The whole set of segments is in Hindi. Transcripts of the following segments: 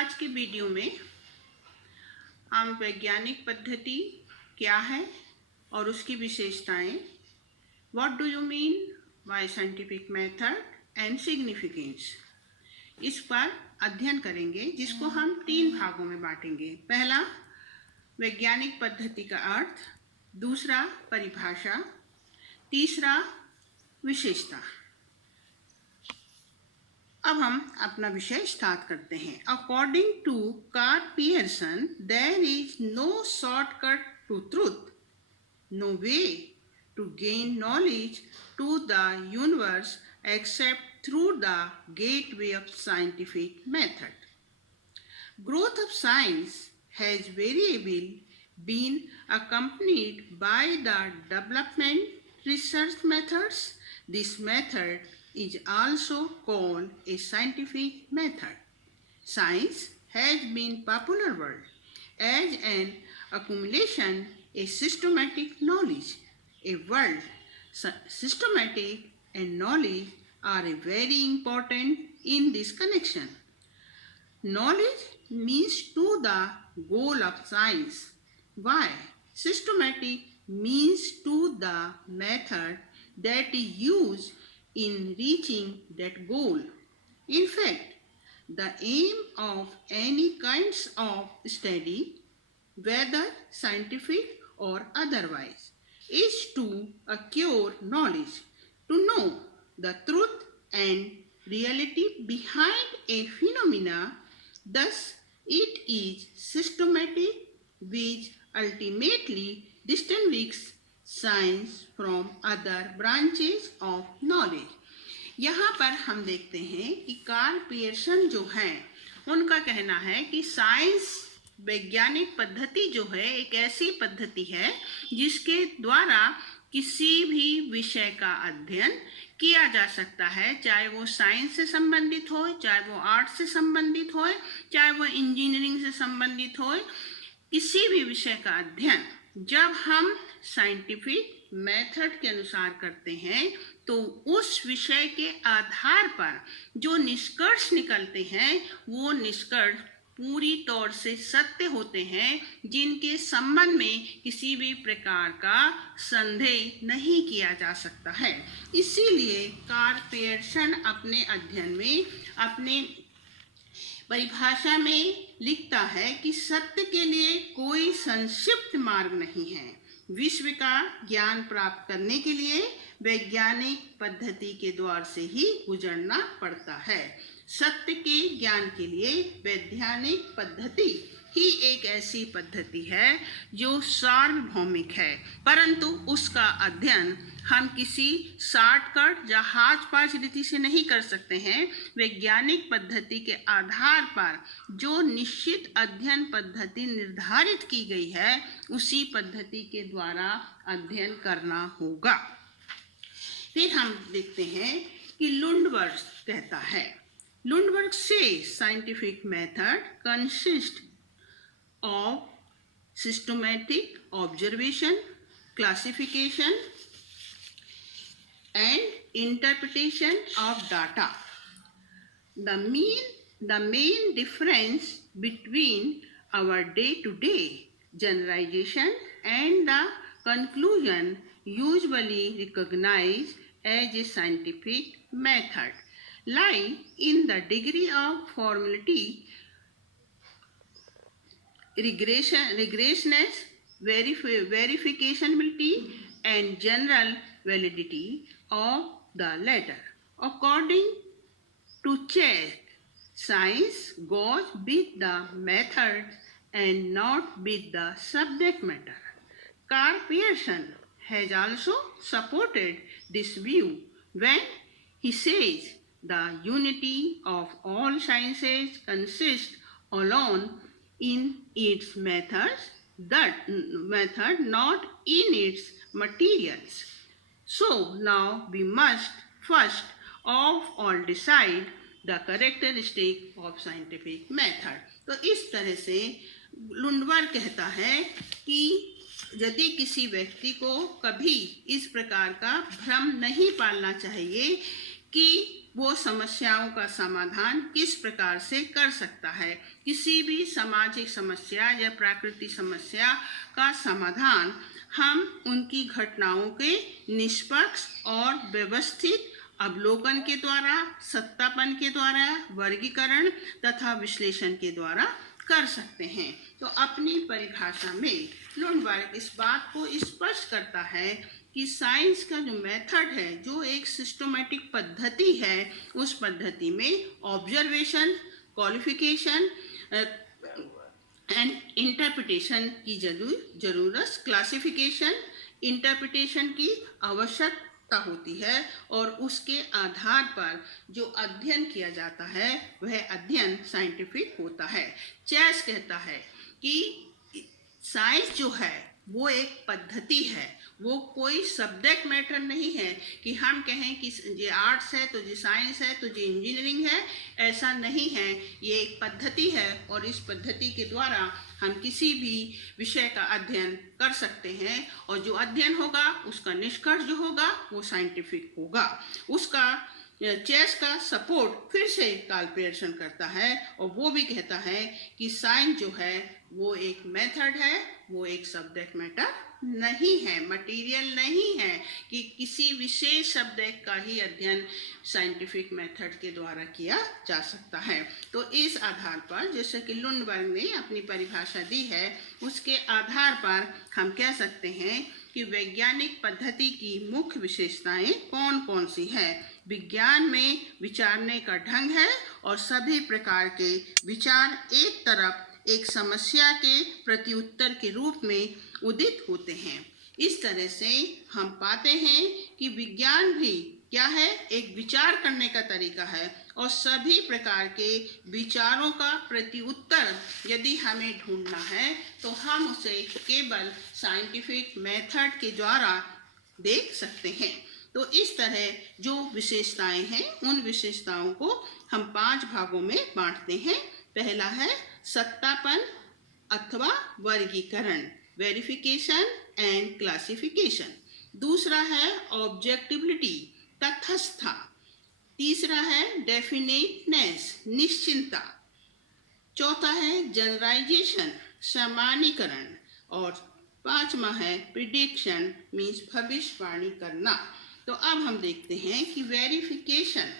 आज के वीडियो में हम वैज्ञानिक पद्धति क्या है और उसकी विशेषताएं, what do you mean by scientific method and significance, इस पर अध्ययन करेंगे, जिसको हम 3 भागों में बांटेंगे। पहला, वैज्ञानिक पद्धति का अर्थ। दूसरा, परिभाषा। तीसरा, विशेषता। अब हम अपना विषय स्टार्ट करते हैं। According to Karl Pearson, there is no shortcut to truth, no way to gain knowledge to the universe except through the gateway of scientific method. Growth of science has variably been accompanied by the development research methods. This method is also called a scientific method. Science has been popular world as an accumulation, a systematic knowledge. A world systematic and knowledge are very important in this connection. Knowledge means to the goal of science. Why? Systematic means to the method that is used in reaching that goal. In fact, the aim of any kinds of study, whether scientific or otherwise, is to acquire knowledge, to know the truth and reality behind a phenomena. Thus, it is systematic, which ultimately distinguishes science from other branches of knowledge. यहाँ पर हम देखते हैं कि कार्ल पियर्सन जो हैं, उनका कहना है कि साइंस, वैज्ञानिक पद्धति जो है, एक ऐसी पद्धति है जिसके द्वारा किसी भी विषय का अध्ययन किया जा सकता है, चाहे वो साइंस से संबंधित हो, चाहे वो आर्ट से संबंधित हो, चाहे वो इंजीनियरिंग से संबंधित हो। किसी भी विषय का अध्ययन जब हम साइंटिफिक मेथड के अनुसार करते हैं, तो उस विषय के आधार पर जो निष्कर्ष निकलते हैं, वो निष्कर्ष पूरी तौर से सत्य होते हैं, जिनके संबंध में किसी भी प्रकार का संदेह नहीं किया जा सकता है। इसीलिए कार्ल पियर्सन अपने अध्ययन में, अपने परिभाषा में लिखता है कि सत्य के लिए कोई संक्षिप्त मार्ग नहीं है। विश्व का ज्ञान प्राप्त करने के लिए वैज्ञानिक पद्धति के द्वार से ही गुजरना पड़ता है। सत्य के ज्ञान के लिए वैज्ञानिक पद्धति ही एक ऐसी पद्धति है जो सार्वभौमिक है, परंतु उसका अध्ययन हम किसी शॉर्टकट या हाथ-पांच रीति से नहीं कर सकते हैं। वैज्ञानिक पद्धति के आधार पर जो निश्चित अध्ययन पद्धति निर्धारित की गई है, उसी पद्धति के द्वारा अध्ययन करना होगा। फिर हम देखते हैं कि लुंडबर्ग कहता है, Lundberg says scientific method consists of systematic observation, classification, and interpretation of data. The main difference between our day-to-day generalization and the conclusion usually recognized as a scientific method lie in the degree of formality, rigorousness, verificationability, and general validity of the latter. According to Cech, science goes with the method and not with the subject matter. Karl Pearson has also supported this view when he says the unity of all sciences consists alone in its methods, not in its materials. So now we must first of all decide the characteristic of scientific method. तो इस तरह से लुंडबर्ग कहता है कि यदि किसी व्यक्ति को कभी इस प्रकार का भ्रम नहीं पालना चाहिए कि वो समस्याओं का समाधान किस प्रकार से कर सकता है। किसी भी सामाजिक समस्या या प्राकृतिक समस्या का समाधान हम उनकी घटनाओं के निष्पक्ष और व्यवस्थित अवलोकन के द्वारा, सत्यापन के द्वारा, वर्गीकरण तथा विश्लेषण के द्वारा कर सकते हैं। तो अपनी परिभाषा में लुंडबर्ग इस बात को स्पष्ट करता है कि साइंस का जो मेथड है, जो एक सिस्टमैटिक पद्धति है, उस पद्धति में ऑब्जर्वेशन, क्वालिफिकेशन एंड इंटरप्रिटेशन की जरूरत, क्लासिफिकेशन, इंटरप्रिटेशन की आवश्यकता होती है और उसके आधार पर जो अध्ययन किया जाता है वह अध्ययन साइंटिफिक होता है। चेस कहता है कि साइंस जो है वो एक पद्धति है, वो कोई सब्जेक्ट मैटर नहीं है कि हम कहें कि ये आर्ट्स है तो ये साइंस है तो ये इंजीनियरिंग है, ऐसा नहीं है। ये एक पद्धति है और इस पद्धति के द्वारा हम किसी भी विषय का अध्ययन कर सकते हैं और जो अध्ययन होगा उसका निष्कर्ष जो होगा वो साइंटिफिक होगा। उसका चेस का सपोर्ट फिर से कार्ल पियर्सन करता है और वो भी कहता है कि साइंस जो है वो एक मेथड है, वो एक सब्जेक्ट मैटर नहीं है, मटेरियल नहीं है कि किसी विशेष सब्जेक्ट का ही अध्ययन साइंटिफिक मेथड के द्वारा किया जा सकता है। तो इस आधार पर, जैसे कि लुंडबर्ग ने अपनी परिभाषा दी है, उसके आधार पर हम कह सकते हैं कि वैज्ञानिक पद्धति की मुख्य विशेषताएं कौन कौन सी है। विज्ञान में विचारने का ढंग है और सभी प्रकार के विचार एक तरफ एक समस्या के प्रत्युत्तर के रूप में उदित होते हैं। इस तरह से हम पाते हैं कि विज्ञान भी क्या है, एक विचार करने का तरीका है और सभी प्रकार के विचारों का प्रत्युत्तर यदि हमें ढूंढना है तो हम उसे केवल साइंटिफिक मेथड के द्वारा देख सकते हैं। तो इस तरह जो विशेषताएं हैं, उन विशेषताओं को हम 5 भागों में बांटते हैं। पहला है सत्यापन अथवा वर्गीकरण, वेरिफिकेशन एंड क्लासिफिकेशन। दूसरा है ऑब्जेक्टिविटी, तटस्थता। तीसरा है डेफिनेटनेस, निश्चितता। चौथा है जनरलाइजेशन, सामान्यीकरण। और 5वां है प्रिडिक्शन, मीन्स भविष्यवाणी करना। तो अब हम देखते हैं कि वेरिफिकेशन,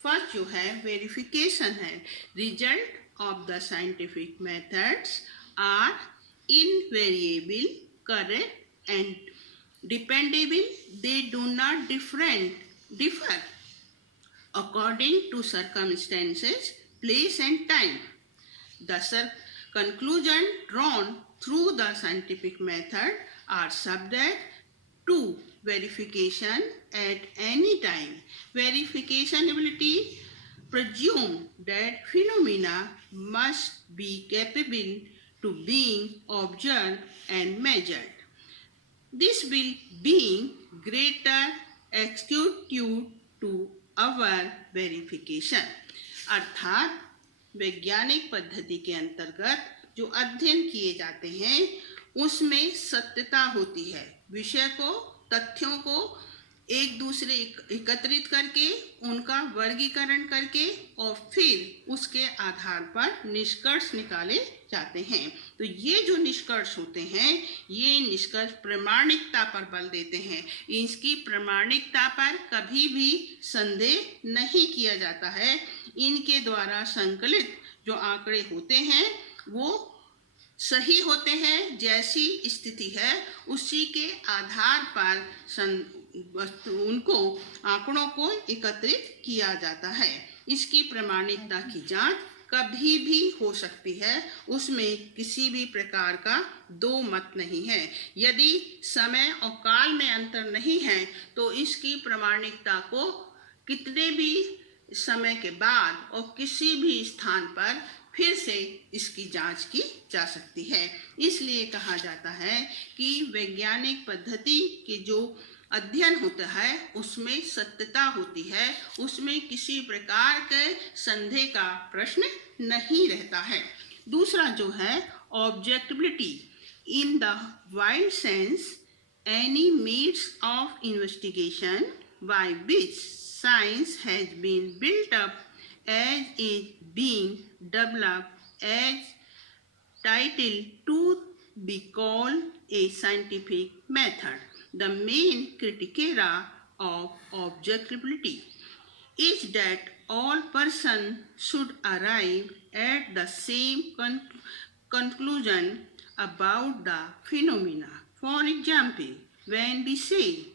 फर्स्ट जो है वेरिफिकेशन है, result of the scientific methods are invariable, correct and dependable. They do not differ according to circumstances, place and time. The conclusion drawn through the scientific method are subject to verification at any time. Verificationability presume that phenomena must be capable to being observed and measured. This will being greater executive to our verification. अर्थात वैज्ञानिक पद्धति के अंतर्गत जो अध्ययन किए जाते हैं उसमें सत्यता होती है। विषय को, तथ्यों को एक दूसरे एकत्रित करके उनका वर्गीकरण करके और फिर उसके आधार पर निष्कर्ष निकाले जाते हैं। तो ये जो निष्कर्ष होते हैं, ये निष्कर्ष प्रामाणिकता पर बल देते हैं। इसकी प्रामाणिकता पर कभी भी संदेह नहीं किया जाता है। इनके द्वारा संकलित जो आंकड़े होते हैं वो सही होते हैं, जैसी स्थिति है उसी के आधार पर उनको आंकड़ों को एकत्रित किया जाता है। इसकी प्रामाणिकता की जांच कभी भी हो सकती है, उसमें किसी भी प्रकार का दो मत नहीं है। यदि समय और काल में अंतर नहीं है तो इसकी प्रामाणिकता को कितने भी समय के बाद और किसी भी स्थान पर फिर से इसकी जांच की जा सकती है। इसलिए कहा जाता है कि वैज्ञानिक पद्धति के जो अध्ययन होता है उसमें सत्यता होती है, उसमें किसी प्रकार के संदेह का प्रश्न नहीं रहता है। दूसरा जो है objectivity, in the wide sense any means of investigation by which science has been built up as is being developed as title to be called a scientific method. The main criteria of objectivity is that all persons should arrive at the same conclusion about the phenomena. For example, when we say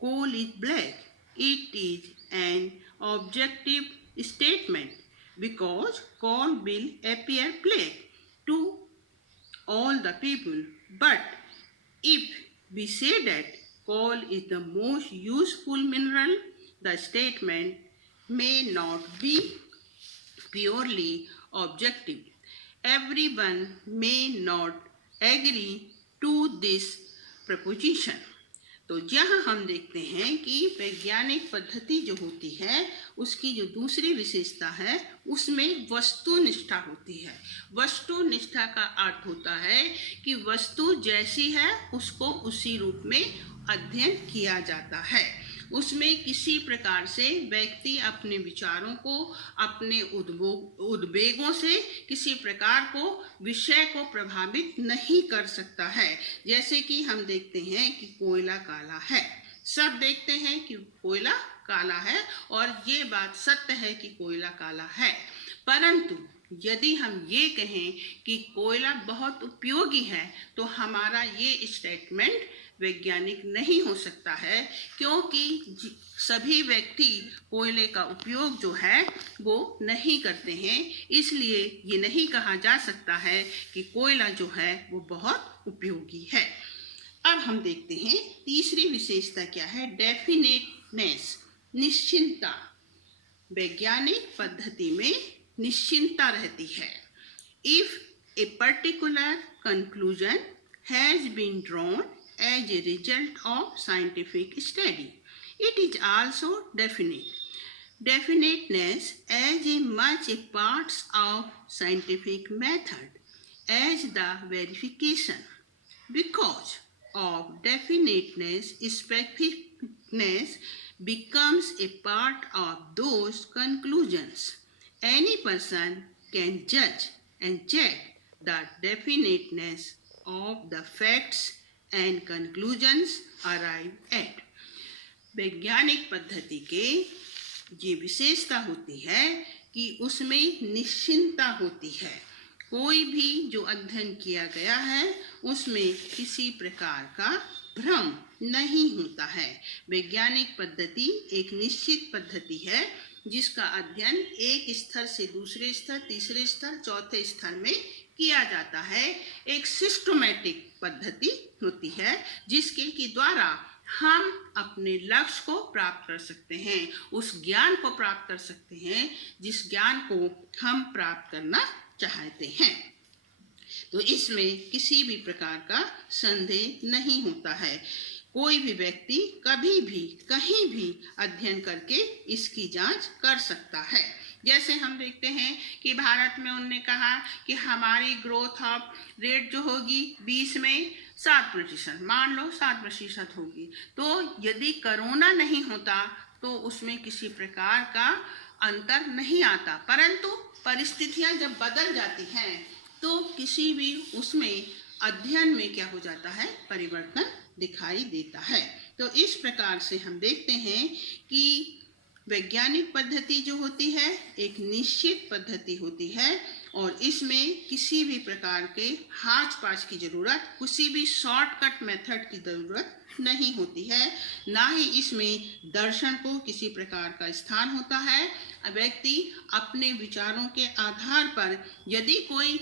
coal is black, it is an objective statement because coal will appear black to all the people. But if we say that coal is the most useful mineral, the statement may not be purely objective. Everyone may not agree to this proposition. तो यहाँ हम देखते हैं कि वैज्ञानिक पद्धति जो होती है उसकी जो दूसरी विशेषता है उसमें वस्तुनिष्ठा होती है। वस्तुनिष्ठा का अर्थ होता है कि वस्तु जैसी है उसको उसी रूप में अध्ययन किया जाता है। उसमें किसी प्रकार से व्यक्ति अपने विचारों को, अपने उद्वेगों से किसी प्रकार को विषय को प्रभावित नहीं कर सकता है। जैसे कि हम देखते हैं कि कोयला काला है, सब देखते हैं कि कोयला काला है और ये बात सत्य है कि कोयला काला है। परंतु यदि हम ये कहें कि कोयला बहुत उपयोगी है तो हमारा ये स्टेटमेंट वैज्ञानिक नहीं हो सकता है, क्योंकि सभी व्यक्ति कोयले का उपयोग जो है वो नहीं करते हैं। इसलिए ये नहीं कहा जा सकता है कि कोयला जो है वो बहुत उपयोगी है। अब हम देखते हैं तीसरी विशेषता क्या है, डेफिनेटनेस, निश्चिंतता। वैज्ञानिक पद्धति में निश्चिंतता रहती है। If a particular conclusion has been drawn as a result of scientific study, it is also definite. Definiteness as much a part of scientific method as the verification. Because of definiteness, specificness becomes a part of those conclusions. Any person can judge and check the definiteness of the facts and conclusions arrive at. वैज्ञानिक पद्धति के ये विशेषता होती है कि उसमें निश्चिंतता होती है। कोई भी जो अध्ययन किया गया है उसमें किसी प्रकार का भ्रम नहीं होता है। वैज्ञानिक पद्धति एक निश्चित पद्धति है जिसका अध्ययन एक स्तर से दूसरे स्तर, तीसरे स्तर, चौथे स्तर में किया जाता है। एक सिस्टमैटिक पद्धति होती है जिसके के द्वारा हम अपने लक्ष्य को प्राप्त कर सकते हैं, उस ज्ञान को प्राप्त कर सकते हैं जिस ज्ञान को हम प्राप्त करना चाहते हैं। तो इसमें किसी भी प्रकार का संदेह नहीं होता है। कोई भी व्यक्ति कभी भी कहीं भी अध्ययन करके इसकी जांच कर सकता है। जैसे हम देखते हैं कि भारत में उन्होंने कहा कि हमारी ग्रोथ ऑफ रेट जो होगी 20 में 7%, मान लो 7% होगी। तो यदि कोरोना नहीं होता तो उसमें किसी प्रकार का अंतर नहीं आता, परंतु परिस्थितियां जब बदल जाती हैं तो किसी भी उसमें अध्ययन में क्या हो जाता है, परिवर्तन दिखाई देता है। तो इस प्रकार से हम देखते हैं कि वैज्ञानिक पद्धति जो होती है एक निश्चित पद्धति होती है और इसमें किसी भी प्रकार के हाच पाच की जरूरत, किसी भी शॉर्टकट मेथड की जरूरत नहीं होती है, ना ही इसमें दर्शन को किसी प्रकार का स्थान होता है। व्यक्ति अपने विचारों के आधार पर यदि कोई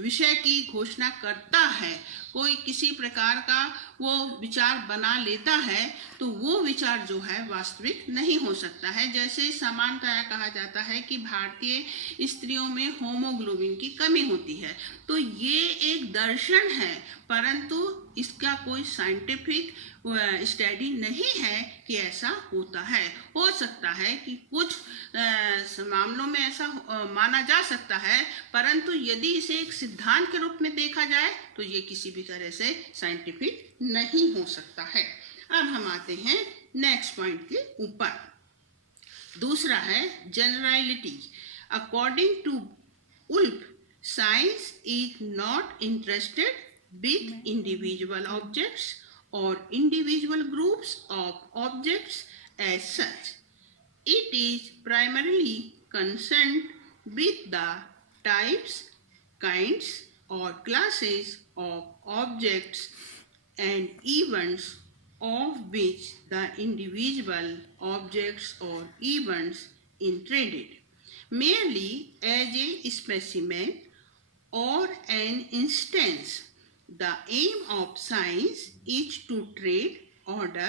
विषय की घोषणा करता है, कोई किसी प्रकार का वो विचार बना लेता है तो वो विचार जो है वास्तविक नहीं हो सकता है। जैसे सामान्यतया कहा जाता है कि भारतीय स्त्रियों में होमोग्लोबिन की कमी होती है, तो ये एक दर्शन है, परंतु इसका कोई साइंटिफिक स्टडी नहीं है कि ऐसा होता है। हो सकता है कि कुछ मामलों में ऐसा माना जा सकता है, परंतु यदि इसे एक सिद्धांत के रूप में देखा जाए तो ये किसी भी तरह से साइंटिफिक नहीं हो सकता है। अब हम आते हैं नेक्स्ट पॉइंट के ऊपर। दूसरा है generality. According to Wolf, science is not interested with individual objects or individual groups of objects as such. It is primarily concerned with the types, kinds, or classes of objects and events of which the individual objects or events intended, merely as a specimen or an instance. The aim of science is to trade order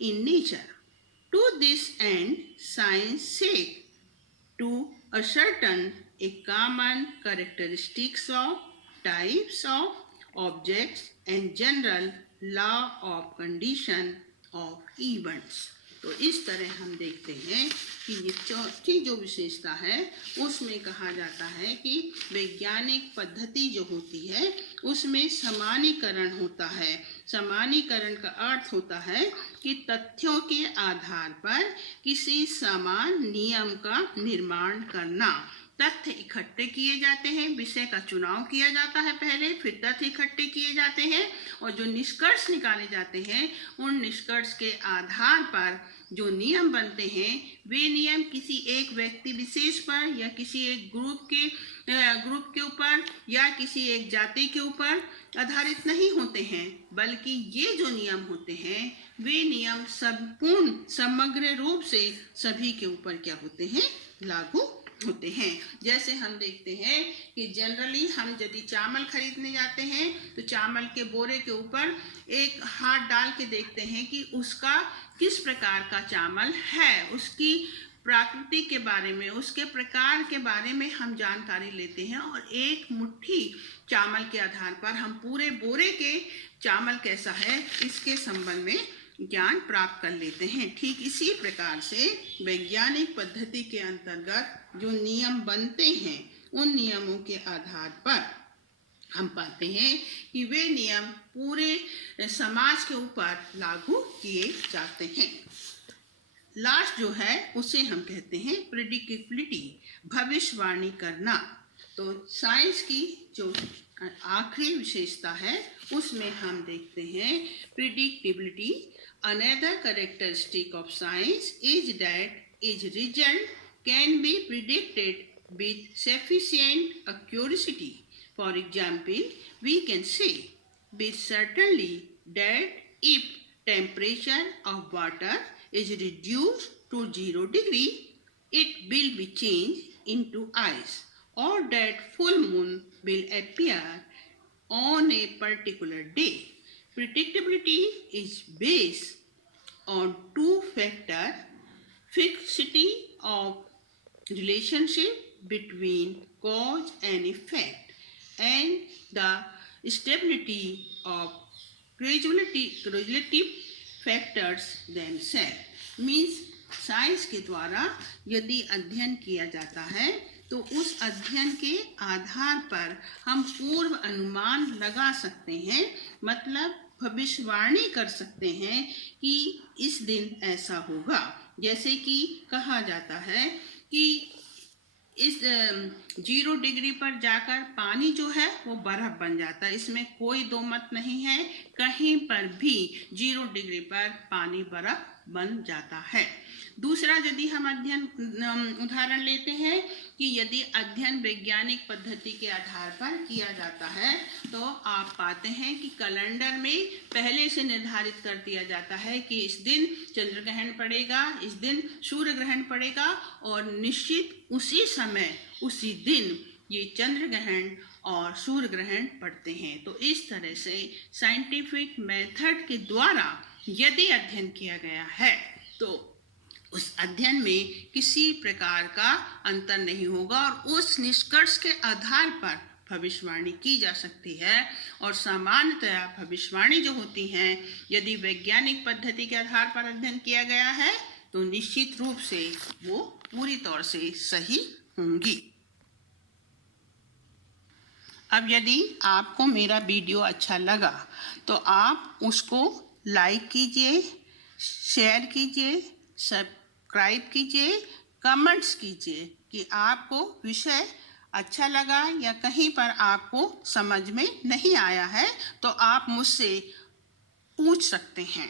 in nature. To this end, science seeks to ascertain a common characteristics of types of objects and general law of condition of events. तो इस तरह हम देखते हैं कि ये चौथी जो विशेषता है उसमें कहा जाता है कि वैज्ञानिक पद्धति जो होती है उसमें समानीकरण होता है। समानीकरण का अर्थ होता है कि तथ्यों के आधार पर किसी समान नियम का निर्माण करना। तथ्य इकट्ठे किए जाते हैं, विषय का चुनाव किया जाता है पहले, फिर तथ्य इकट्ठे किए जाते हैं और जो निष्कर्ष निकाले जाते हैं उन निष्कर्ष के आधार पर जो नियम बनते हैं वे नियम किसी एक व्यक्ति विशेष पर या किसी एक ग्रुप के ऊपर या किसी एक जाति के ऊपर आधारित नहीं होते हैं, बल्कि ये जो नियम होते हैं वे नियम संपूर्ण समग्र रूप से सभी के ऊपर क्या होते हैं, लागू होते हैं। जैसे हम देखते हैं कि जनरली हम यदि चावल खरीदने जाते हैं तो चावल के बोरे के ऊपर एक हाथ डाल के देखते हैं कि उसका किस प्रकार का चावल है, उसकी प्रकृति के बारे में, उसके प्रकार के बारे में हम जानकारी लेते हैं और एक मुट्ठी चावल के आधार पर हम पूरे बोरे के चावल कैसा है इसके संबंध में ज्ञान प्राप्त कर लेते हैं। ठीक इसी प्रकार से वैज्ञानिक पद्धति के अंतर्गत जो नियम बनते हैं उन नियमों के आधार पर हम पाते हैं कि वे नियम पूरे समाज के ऊपर लागू किए जाते हैं। लास्ट जो है उसे हम कहते हैं प्रेडिक्टेबिलिटी, भविष्यवाणी करना। तो साइंस की जो आखिरी विशेषता है उसमें हम देखते हैं predictability. Another characteristic of science is that its result can be predicted with sufficient accuracy. For example, we can say with certainty that if temperature of water is reduced to 0 degree, it will be changed into ice, or that full moon will appear on a particular day. Predictability is based on two factors: fixity of relationship between cause and effect, and the stability of correlative factors themselves. Means science के द्वारा यदि अध्ययन किया जाता है तो उस अध्ययन के आधार पर हम पूर्व अनुमान लगा सकते हैं, मतलब भविष्यवाणी कर सकते हैं कि इस दिन ऐसा होगा। जैसे कि कहा जाता है कि इस 0 डिग्री पर जाकर पानी जो है वो बर्फ बन जाता है, इसमें कोई दो मत नहीं है, कहीं पर भी 0 डिग्री पर पानी बर्फ बन जाता है। दूसरा यदि हम उदाहरण लेते हैं कि यदि अध्ययन वैज्ञानिक पद्धति के आधार पर किया जाता है तो आप पाते हैं कि कैलेंडर में पहले से निर्धारित कर दिया जाता है कि इस दिन चंद्र ग्रहण पड़ेगा, इस दिन सूर्य ग्रहण पड़ेगा और निश्चित उसी समय उसी दिन ये चंद्र ग्रहण और सूर्य ग्रहण पड़ते हैं। तो इस तरह से साइंटिफिक मेथड के द्वारा यदि अध्ययन किया गया है तो उस अध्ययन में किसी प्रकार का अंतर नहीं होगा और उस निष्कर्ष के आधार पर भविष्यवाणी की जा सकती है। और सामान्यतया भविष्यवाणी जो होती हैं यदि वैज्ञानिक पद्धति के आधार पर अध्ययन किया गया है तो निश्चित रूप से वो पूरी तौर से सही होंगी। अब यदि आपको मेरा वीडियो अच्छा लगा तो आप उसको लाइक कीजिए, शेयर कीजिए, सब्सक्राइब कीजिए, कमेंट्स कीजिए कि आपको विषय अच्छा लगा या कहीं पर आपको समझ में नहीं आया है तो आप मुझसे पूछ सकते हैं।